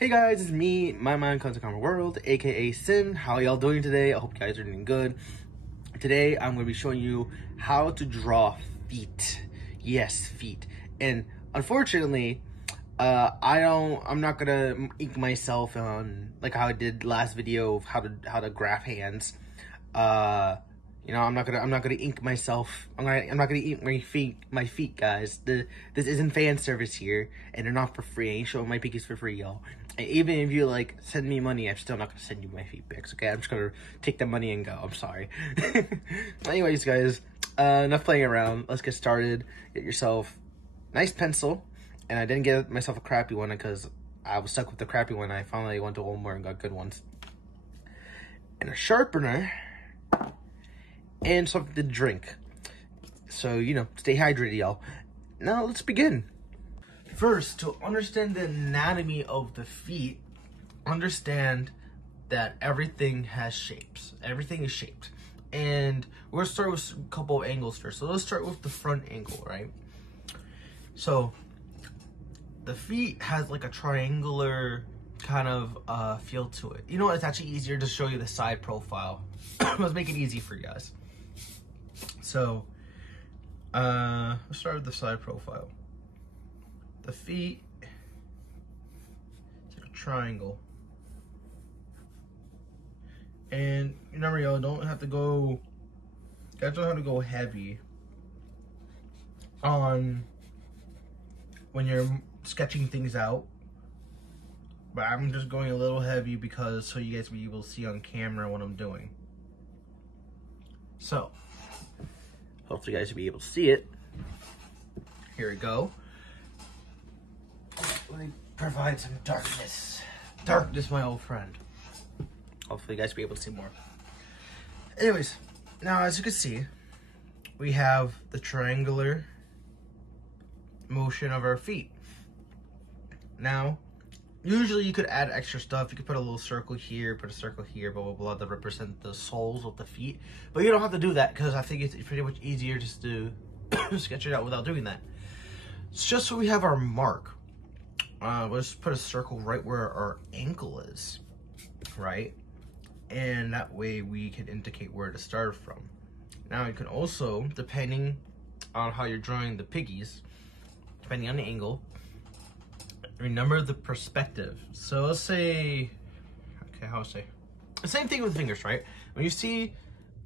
Hey guys, it's me, My Mind Content Karma World, aka Sin. How y'all doing today? I hope you guys are doing good. Today, I'm going to be showing you how to draw feet. Yes, feet. And unfortunately, I'm not gonna ink myself on like how I did last video of how to graph hands. I'm not gonna ink myself. I'm not gonna ink my feet, guys. This isn't fan service here, and they're not for free. I ain't showing my pinkies for free, y'all. And even if you like send me money, I'm still not gonna send you my feet pics. Okay, I'm just gonna take the money and go. I'm sorry. Anyways, guys, enough playing around. Let's get started. Get yourself a nice pencil. And I didn't get myself a crappy one because I was stuck with the crappy one. I finally went to Walmart and got good ones. And a sharpener. And something to drink. So, stay hydrated, y'all. Now, let's begin. First, to understand the anatomy of the feet, understand that everything has shapes. Everything is shaped. And we're going to start with a couple of angles first. So, let's start with the front angle, right? So, the feet has like a triangular kind of feel to it. You know what? It's actually easier to show you the side profile. Let's make it easy for you guys. So, let's start with the side profile. The feet, it's like a triangle. And remember, y'all, you guys don't have to go heavy on when you're sketching things out, but I'm just going a little heavy because so you guys will be able to see on camera what I'm doing. So hopefully you guys will be able to see it. Here we go. Let me provide some darkness. Darkness, my old friend. Hopefully you guys will be able to see more. Anyways, now as you can see, we have the triangular motion of our feet. Now, usually you could add extra stuff. You could put a little circle here, put a circle here, blah, blah, blah, to represent the soles of the feet. But you don't have to do that because I think it's pretty much easier just to sketch it out without doing that. It's just so we have our mark. Let's put a circle right where our ankle is, right? And that way we can indicate where to start from. Now, you can also, depending on how you're drawing the piggies, depending on the angle, remember the perspective. So let's say, okay, how to say? The same thing with fingers, right? When you see,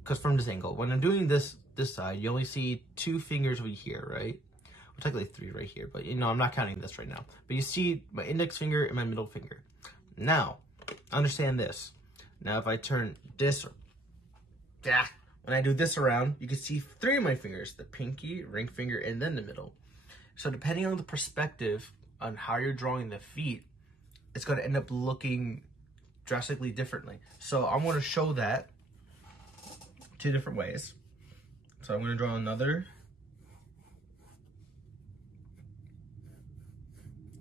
because from this angle, when I'm doing this side, you only see 2 fingers over here, right? Well, technically 3 right here, but I'm not counting this right now. But you see my index finger and my middle finger. Now, understand this. Now, if I turn this, when I do this around, you can see 3 of my fingers, the pinky, ring finger, and then the middle. So depending on the perspective on how you're drawing the feet, it's going to end up looking drastically differently. So I'm going to show that 2 different ways. So I'm going to draw another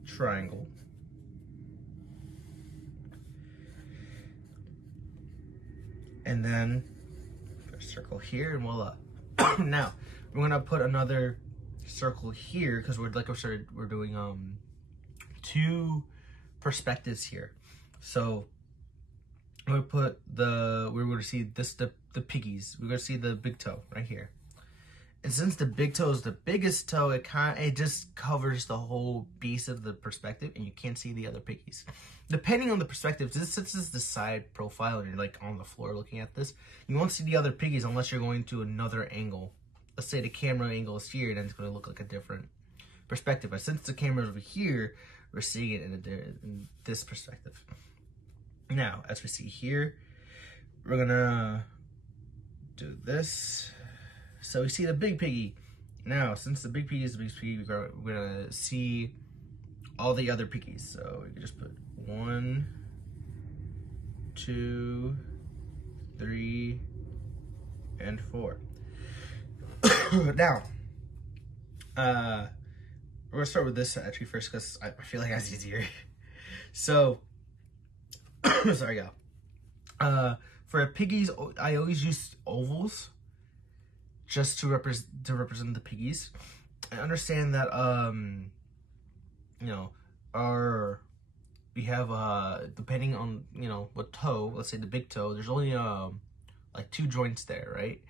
triangle. And then put a circle here and voila. Now, we're going to put another circle here because we're doing 2 perspectives here. So we're going to see the piggies. We're going to see the big toe right here. And since the big toe is the biggest toe, it just covers the whole base of the perspective and you can't see the other piggies. Depending on the perspective, since this is the side profile and you're like on the floor looking at this, you won't see the other piggies unless you're going to another angle. Let's say the camera angle is here, then it's going to look like a different perspective. But since the camera is over here, we're seeing it in this perspective. Now, as we see here, we're going to do this. So we see the big piggy. Now, since the big piggy is the biggest piggy, we're going to see all the other piggies. So we can just put 1, 2, 3, and 4. Now, we're gonna start with this actually first because I feel like that's easier. So, sorry, y'all. For piggies, I always use ovals just to represent the piggies. I understand that our we have depending on, you know, what toe, let's say the big toe, there's only like 2 joints there, right?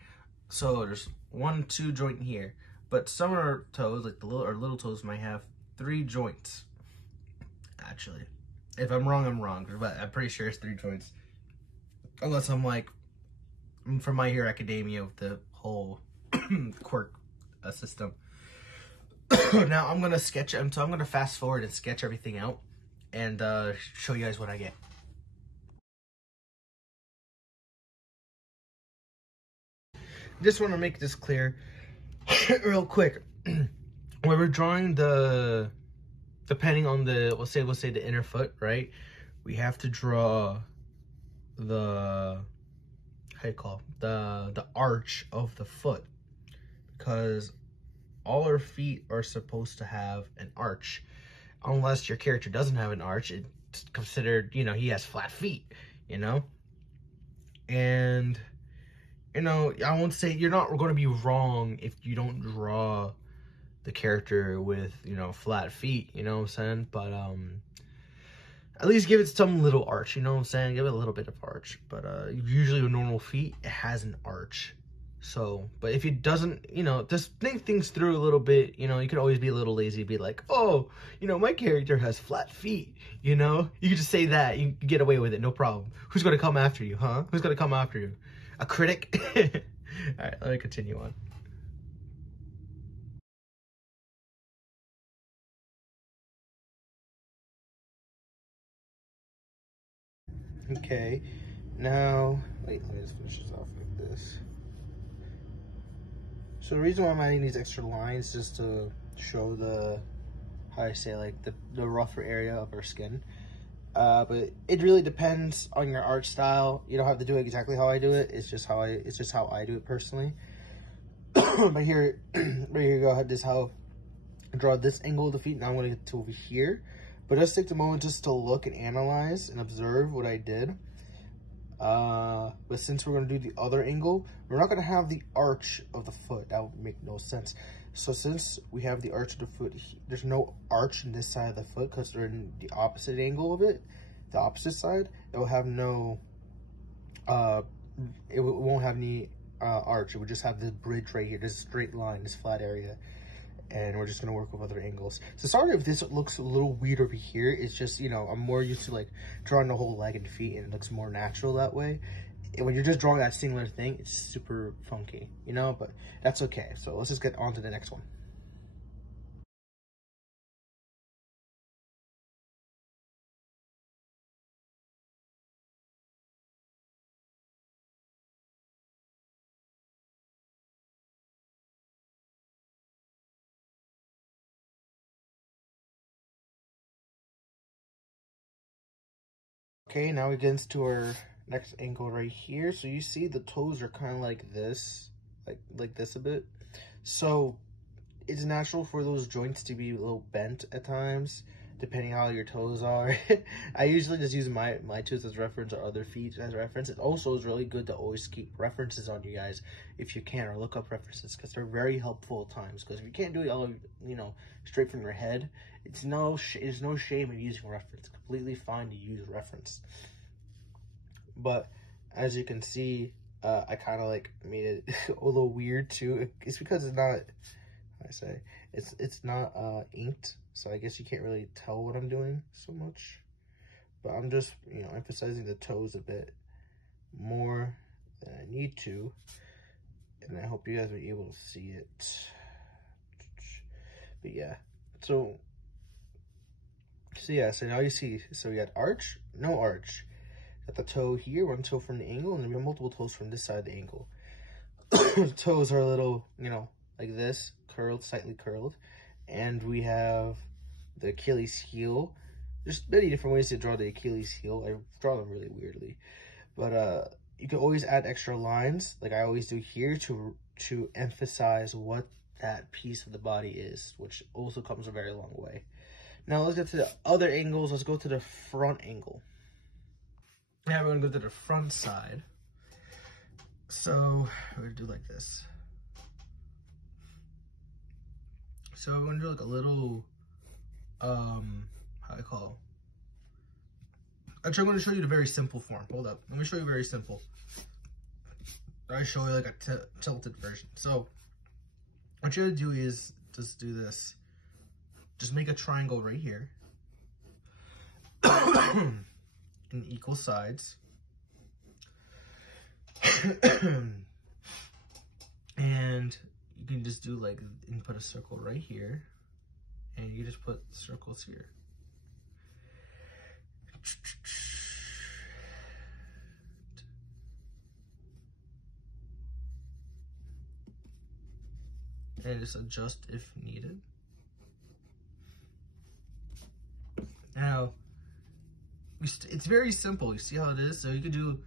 So there's 1, 2 joint here, but some of our toes, like the little toes, might have 3 joints. Actually, if I'm wrong, I'm wrong, but I'm pretty sure it's 3 joints. Unless I'm like from My Hero Academia with the whole quirk system. Now I'm gonna sketch, so I'm gonna fast forward and sketch everything out and show you guys what I get. Just want to make this clear real quick. When we're drawing the, depending on the, we'll say the inner foot, right? We have to draw the, how you call it? The arch of the foot, because all our feet are supposed to have an arch. Unless your character doesn't have an arch, it's considered, you know, he has flat feet, you know? And, you know, I won't say, you're not going to be wrong if you don't draw the character with, you know, flat feet, you know what I'm saying? But, at least give it some little arch, you know what I'm saying? Give it a little bit of arch. But, usually with normal feet, it has an arch. So, but if it doesn't, you know, just think things through a little bit, you know, you could always be a little lazy, be like, oh, you know, my character has flat feet, you know? You could just say that, you can get away with it, no problem. Who's gonna come after you, huh? Who's gonna come after you? A critic? All right, let me continue on. Okay, now, wait, let me just finish this off like this. So the reason why I'm adding these extra lines is just to show the, how I say, like the rougher area of our skin. But it really depends on your art style. You don't have to do it exactly how I do it. It's just how I do it personally. But here you go. This is how I draw this angle of the feet. Now I'm gonna get to over here. But just take the moment just to look and analyze and observe what I did. But since we're going to do the other angle, we're not going to have the arch of the foot. That would make no sense. So since we have the arch of the foot, there's no arch in this side of the foot because they're in the opposite angle of it, the opposite side. It will have no, it won't have any arch. It would just have this bridge right here, this straight line, this flat area. And we're just gonna work with other angles. So sorry if this looks a little weird over here. It's just, you know, I'm more used to like drawing the whole leg and feet, and it looks more natural that way. And when you're just drawing that singular thing, it's super funky, you know, but that's okay. So let's just get on to the next one. Okay, now we get into our next angle right here. So you see the toes are kind of like this, like this a bit. So it's natural for those joints to be a little bent at times, depending how your toes are. I usually just use my toes as reference or other feet as reference. It also is really good to always keep references on you guys if you can, or look up references, because they're very helpful at times. Because if you can't do it all, you know, straight from your head, it's no shame in using reference. Completely fine to use reference. But as you can see, I kind of like made it a little weird too. It's because it's not, I say, it's not inked, so I guess you can't really tell what I'm doing so much. But I'm just, you know, emphasizing the toes a bit more than I need to, and I hope you guys are able to see it. But yeah, so yeah, so now you see, so we got arch, no arch. Got the toe here, one toe from the angle, and then we have multiple toes from this side of the angle. The toes are a little, you know, like this, curled, slightly curled. And we have the Achilles heel. There's many different ways to draw the Achilles heel. I draw them really weirdly. But you can always add extra lines, like I always do here, to emphasize what that piece of the body is, which also comes a very long way. Now let's get to the other angles. Let's go to the front angle. Now we're gonna go to the front side. So we're gonna do like this. So we're gonna do like a little, how do I call Actually, I'm going to show you the very simple form. Hold up. Let me show you very simple. I show you like a tilted version. So what you're going to do is just do this. Just make a triangle right here. In equal sides. And you can just do like, and put a circle right here. And you just put circles here. And just adjust if needed. Now, it's very simple. You see how it is? So you could do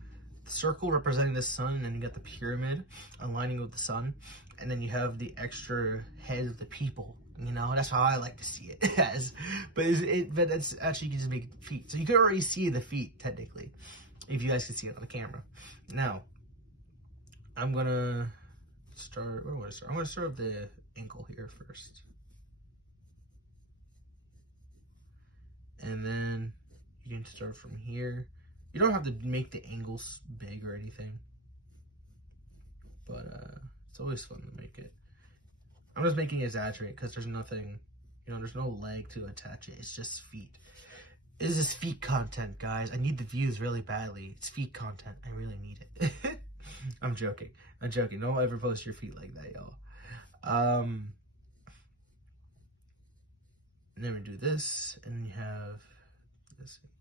the circle representing the sun, and then you got the pyramid aligning with the sun, and then you have the extra head of the people. You know, that's how I like to see it as. But it's actually, you can just make feet. So you can already see the feet technically, if you guys can see it on the camera. Now, I'm gonna start. Where do I want to start? I'm gonna start with the ankle here first, and then you can start from here. You don't have to make the angles big or anything, but it's always fun to make it. I'm just making it exaggerate because there's nothing, you know, there's no leg to attach it. It's just feet. This is feet content, guys. I need the views really badly. It's feet content. I really need it. I'm joking. I'm joking. Don't ever post your feet like that, y'all. And then we do this, and then you have this angle.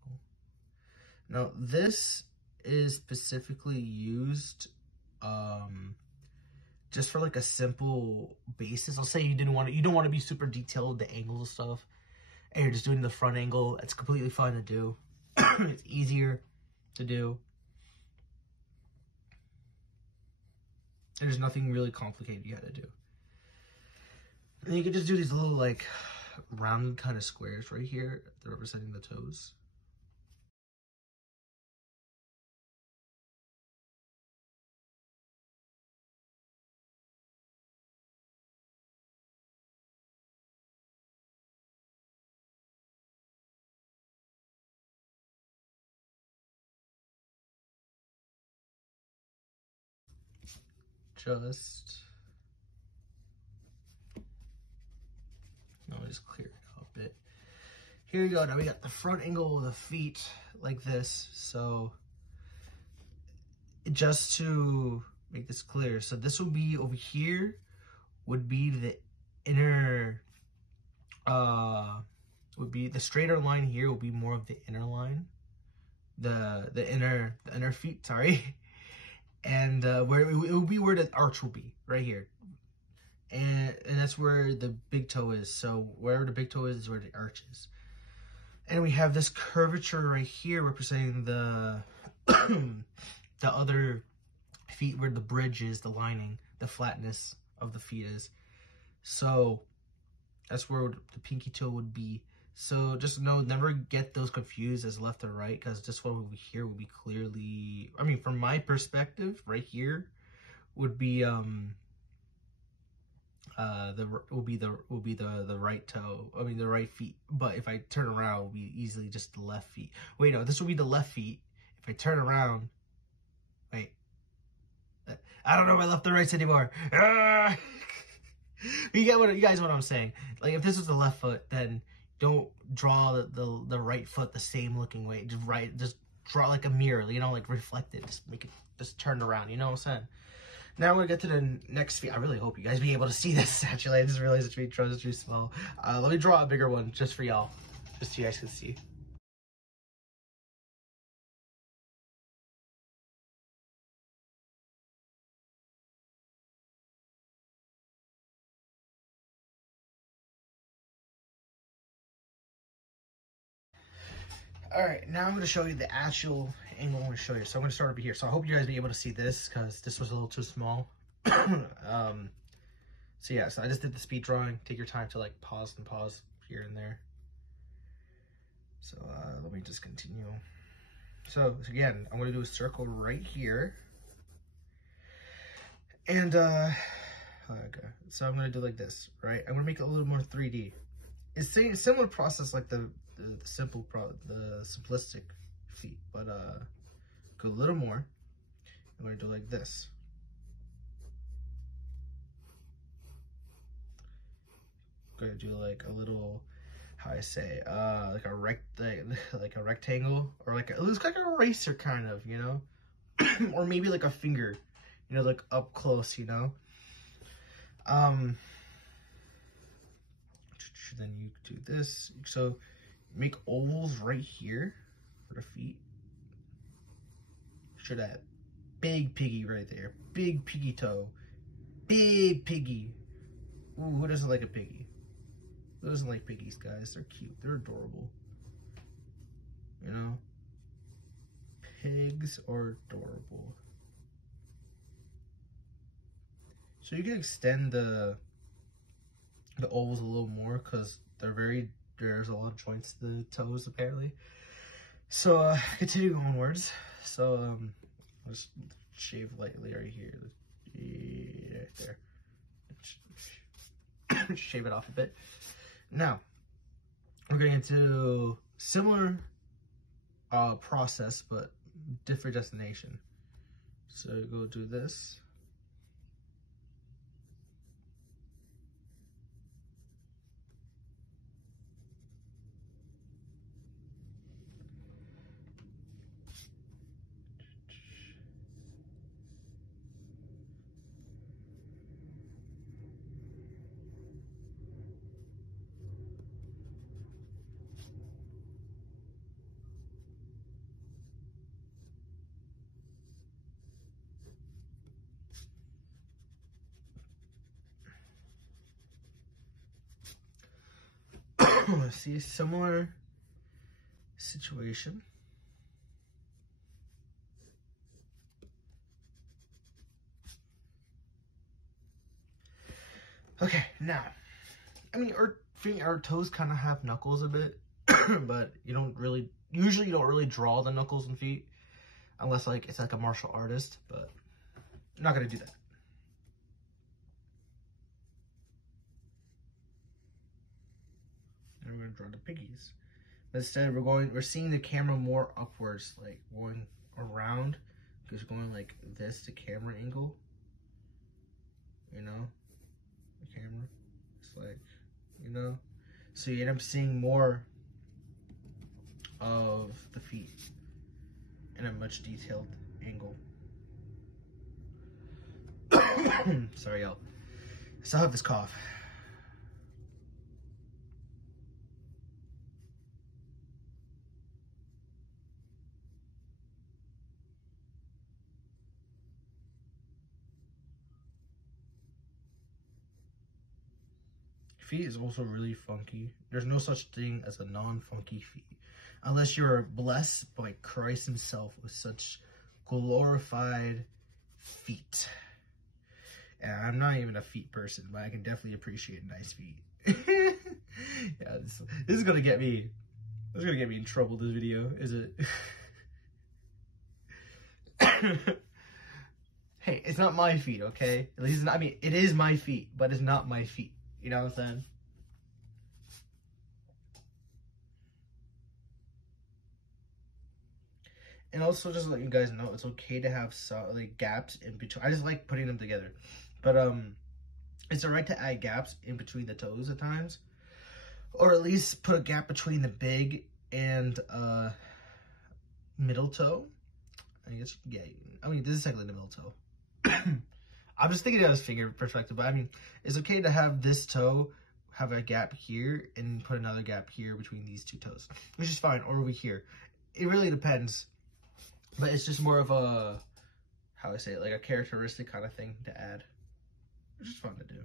Now, this is specifically used just for like a simple basis. I'll say you don't want to be super detailed with the angles and stuff, and you're just doing the front angle. It's completely fine to do. It's easier to do. And there's nothing really complicated you gotta do. And you can just do these little like round kind of squares right here. They're representing the toes. Just clear it out a bit. Here you go. Now we got the front angle of the feet like this. So just to make this clear, so this would be over here, would be the inner, would be the straighter line here will be more of the inner line, the inner feet. Sorry. And where it will be where the arch will be, right here. And that's where the big toe is. So wherever the big toe is where the arch is. And we have this curvature right here representing the the other feet where the bridge is, the lining, the flatness of the feet is. So that's where the pinky toe would be. So just know, never get those confused as left or right, because this one over here will be clearly, I mean, from my perspective, right here would be the right toe. I mean the right feet. But if I turn around, it will be easily just the left feet. Wait, no, this will be the left feet. If I turn around, wait, I don't know my left and rights anymore. You guys what I'm saying. Like if this was the left foot, then don't draw the right foot the same looking way. Just draw like a mirror, you know, like reflect it. Just make it, just turn around, you know what I'm saying? Now we're gonna get to the next feet. I really hope you guys be able to see this. Actually, I just realized the feet is too small. Let me draw a bigger one just for y'all, just so you guys can see. All right, now I'm going to show you the actual angle I want to show you. So I'm going to start over here. So I hope you guys be able to see this because this was a little too small. So yeah, so I just did the speed drawing. Take your time to like pause here and there. So let me just continue. So again, I'm going to do a circle right here. And okay, so I'm going to do like this, right? I'm going to make it a little more 3D. It's a similar process like the simplistic feet, but go a little more. I'm gonna do like this. I'm gonna do like a little, how I say, like a like a rectangle, or like it looks like an eraser kind of, you know, or maybe like a finger, you know, like up close, you know. Then you do this. So make ovals right here for the feet. Show that big piggy right there. Big piggy toe. Big piggy. Ooh, who doesn't like a piggy? Who doesn't like piggies, guys? They're cute. They're adorable. You know? Pigs are adorable. So you can extend the ovals a little more because there's a lot of joints to the toes apparently. So continue onwards. So I'll just shave lightly right here. Right there. Shave it off a bit. Now we're going into similar process but different destination. So go do this. See a similar situation. Okay, now, I mean, our toes kind of have knuckles a bit, but usually you don't really draw the knuckles and feet unless like it's like a martial artist, but I'm not gonna do that. And we're gonna draw the piggies. But instead we're seeing the camera more upwards, like going around, because going like this to camera angle, you know, the camera, it's like, you know, so you end up seeing more of the feet in a much detailed angle. Sorry, y'all. I still have this cough. Feet is also really funky. There's no such thing as a non-funky feet. Unless you're blessed by Christ himself with such glorified feet. And I'm not even a feet person, but I can definitely appreciate nice feet. Yeah, this is gonna get me. This is gonna get me in trouble. This video, is it? Hey, it's not my feet, okay? At least, I mean, it is my feet, but it's not my feet. You know what I'm saying? And also, just to let you guys know, it's okay to have like gaps in between. I just like putting them together, but it's alright to add gaps in between the toes at times, or at least put a gap between the big and middle toe. I guess, yeah. I mean, this is technically the middle toe. I'm just thinking out of this finger perspective, but I mean, it's okay to have this toe have a gap here and put another gap here between these two toes, which is fine, or over here. It really depends, but it's just more of a, how I say it, like a characteristic kind of thing to add, which is fun to do.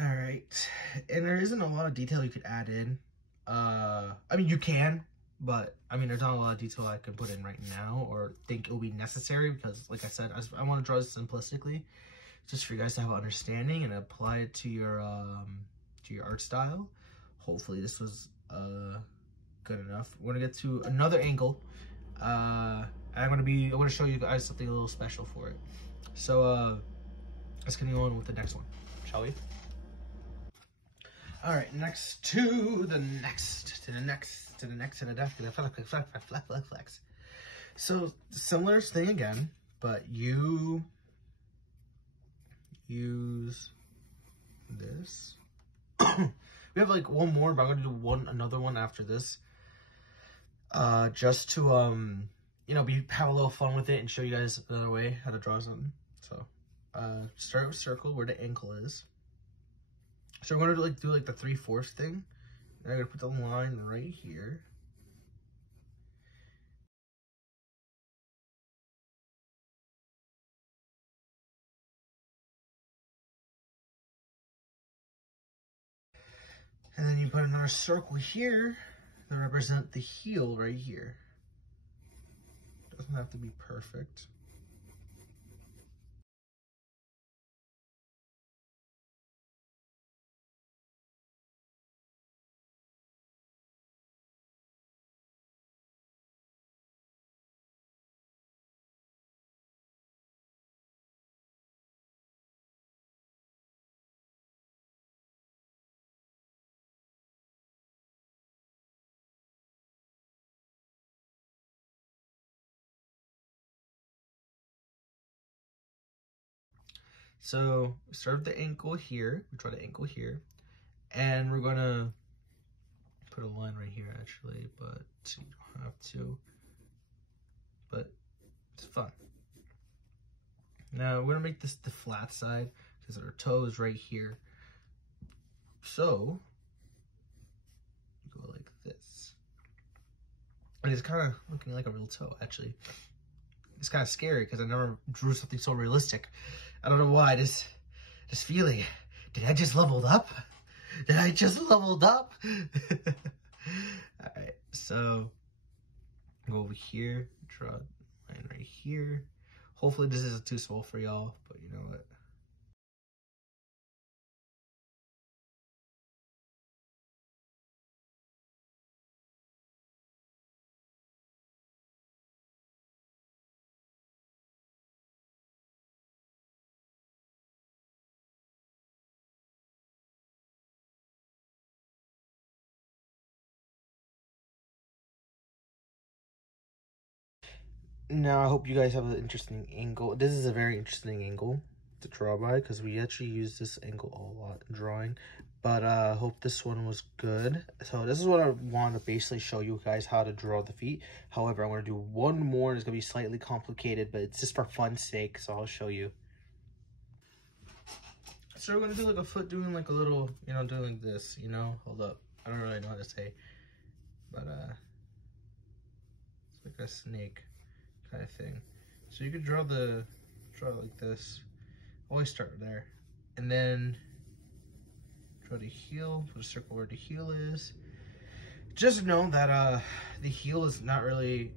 All right, and there isn't a lot of detail you could add in. I mean, you can, but I mean, there's not a lot of detail I can put in right now or think it will be necessary because, like I said, I want to draw this simplistically, just for you guys to have an understanding and apply it to your art style. Hopefully, this was good enough. We're gonna get to another angle. I'm gonna show you guys something a little special for it. So let's continue on with the next one, shall we? All right, next to the next. So similar thing again, but you use this. We have like one more, but I'm gonna do another one after this. Just to you know, have a little fun with it and show you guys another way how to draw something. So start with circle where the ankle is. So we're gonna do like the 3/4 thing. And I'm gonna put the line right here. And then you put another circle here that represent the heel right here. Doesn't have to be perfect. So start the ankle here. We draw the ankle here, and we're gonna put a line right here actually, but you don't have to. But it's fun. Now we're gonna make this the flat side because our toe is right here. So you go like this, and it's kind of looking like a real toe actually. It's kind of scary because I never drew something so realistic. I don't know why. This feeling. Did I just leveled up? Did I just leveled up? All right, so go over here, draw a line right here. Hopefully this isn't too small for y'all, but you know what? Now, I hope you guys have an interesting angle. This is a very interesting angle to draw by because we actually use this angle a lot in drawing. But I hope this one was good. So this is what I want to basically show you guys how to draw the feet. However, I'm going to do one more. It's going to be slightly complicated, but it's just for fun's sake. So I'll show you. So we're going to do like a foot doing like a little, you know, doing this, you know. Hold up. I don't really know how to say. But it's like a snake kind of thing. So you could draw it like this. Always start there, and then draw the heel. Put a circle where the heel is. Just know that the heel is not really.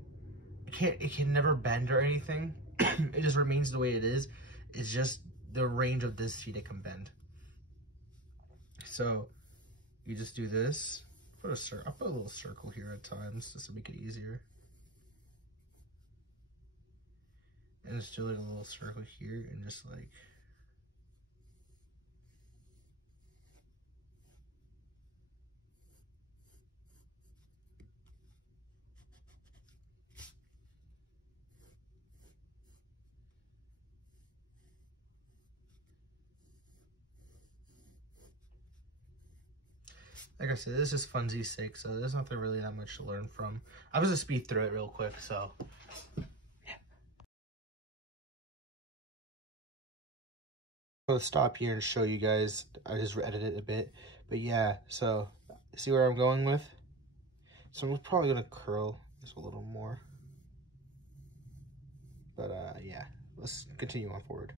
It can never bend or anything. It just remains the way it is. It's just the range of this feet it can bend. So you just do this. I'll put a little circle here at times just to make it easier. And just do like a little circle here and just like. Like I said, this is funsies sake, so there's nothing really that much to learn from. I was just speed through it real quick, so. I'm gonna stop here and show you guys. I just edited it a bit, but yeah, so see where I'm going with? So I'm probably gonna curl this a little more, but yeah, let's continue on forward.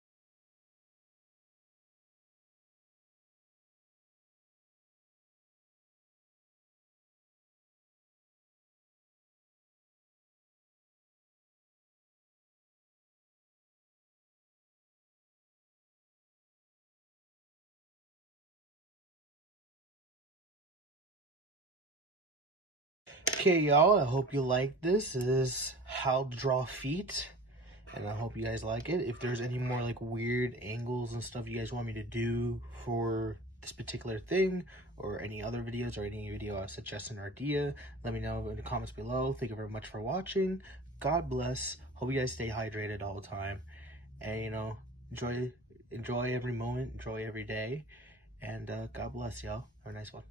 Okay, y'all, I hope you like this. This is how to draw feet, and I hope you guys like it. If there's any more like weird angles and stuff you guys want me to do for this particular thing, or any other videos, or any video I suggest an idea, let me know in the comments below. Thank you very much for watching. God bless. Hope you guys stay hydrated all the time, and you know, enjoy every moment, enjoy every day, and God bless y'all. Have a nice one.